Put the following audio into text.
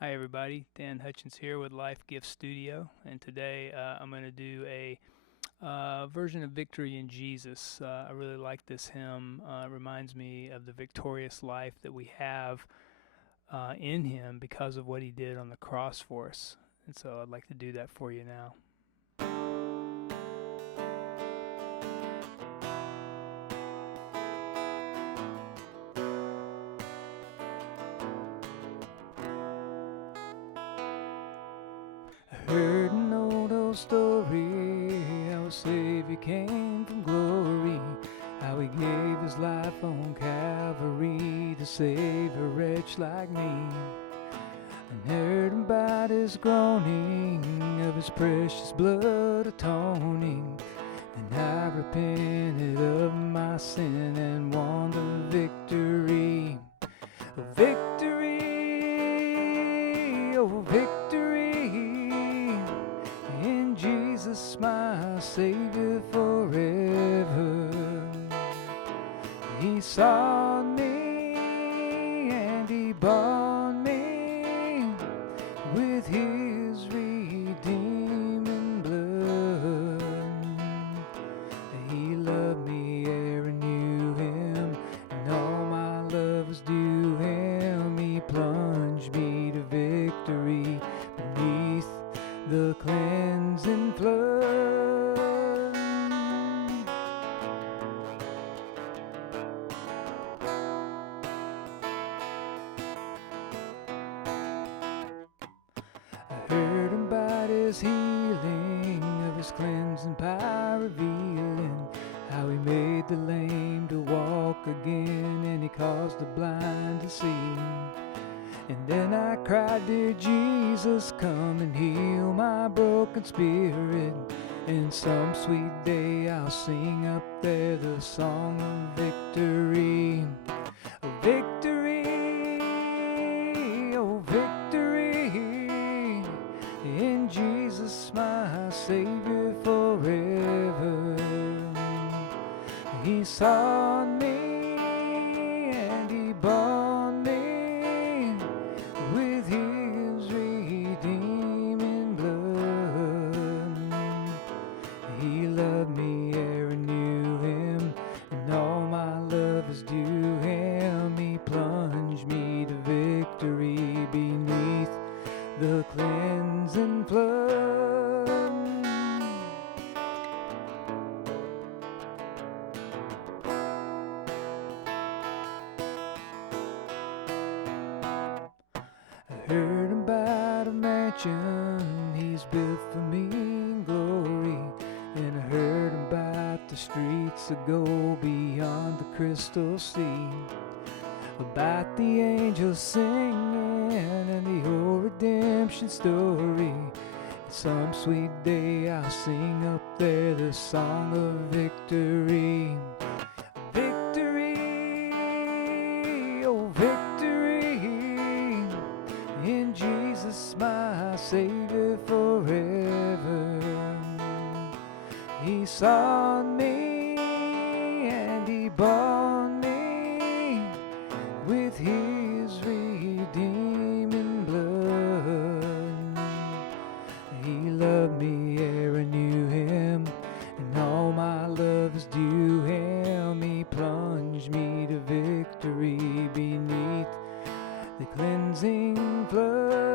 Hi everybody, Dan Hutchins here with Life Gift Studio, and today I'm going to do a version of Victory in Jesus. I really like this hymn. It reminds me of the victorious life that we have in Him because of what He did on the cross for us. And so I'd like to do that for you now. I heard an old story, how a Savior came from glory, how He gave His life on Calvary to save a wretch like me. And heard about His groaning, of His precious blood atoning. And I repented of my sin and won the victory. Oh, victory, oh, victory, in Jesus my Savior forever. He sought me and He bought me with His redeeming blood. He loved me ere I knew Him, and all my love was due Him. He plunged me to victory beneath the cleansing flood. I heard about His healing, of His cleansing power revealing, how He made the lame to walk again, and He caused the blind to see. And then I cried, dear Jesus, come and heal my broken spirit. And some sweet day I'll sing up there the song of victory. Oh, victory, oh, victory, in Jesus my Savior forever. He sought me and He bought me with His redeeming blood. He loved me ere I knew Him, and all my love is due Him. He plunged me to victory beneath the cleansing flood. I heard about a mansion He's built for me in glory, and I heard about the streets that go beyond the crystal sea, about the angels singing and the whole redemption story. And some sweet day I'll sing up there the song of victory. Victory, oh, victory, in Jesus my Savior forever. He sought me and He bought me with His redeeming blood. He loved me ere I knew Him, and all my love is due Him. He plunged me to victory beneath the cleansing flood.